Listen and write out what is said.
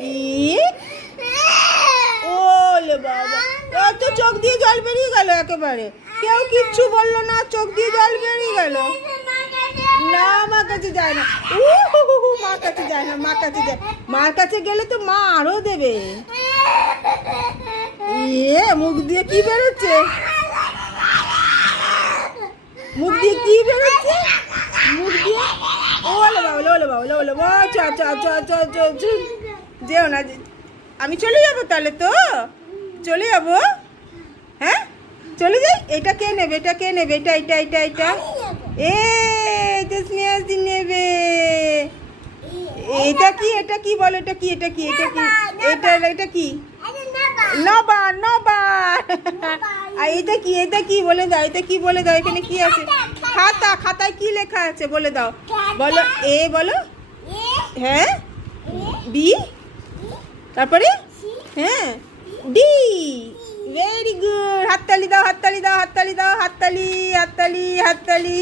ই ওলে বাবা, তো চোখ দিয়ে জল বেরিয়ে গেল একেবারে। কেউ কিচ্ছু বললো না, চোখ দিয়ে জল বেরিয়ে গেল। না, মার কাছে যায় না। মার কাছে যায় না, মার কাছে যায়। মার কাছে গেলে তো মা আরো দেবে। মুখ দিয়ে কি বেরোচ্ছে? মুখ দিয়ে কি বেরোচ্ছে? মুখ দিয়ে ওলে বাবা, ওলে বাবা, ওলে বাবা, যেও না। আমি চলে যাবো তাহলে, তো চলে যাবো। হ্যাঁ, চলে যাই। এটা কে নেবে? এটা কে নেবে? এটা এটা এটা এটা এটা স্নেহাসদি নেবে। এটা কি? এটা কি বলো? এটা কি? এটা কি? এটা কি? এটা এটা কি? নবান, নবান। আর এটা কি? এটা কি বলে দাও? এটা কি বলে দাও? এখানে কি আছে? খাতা। খাতায় কি লেখা আছে বলে দাও। বলো। এ বলো। হ্যাঁ। বি। তারপরে হ্যাঁ, ডি। Very good. হাততালি দাও, হাততালি দাও, হাততালি দাও, হাততালি, হাততালি, হাততালি।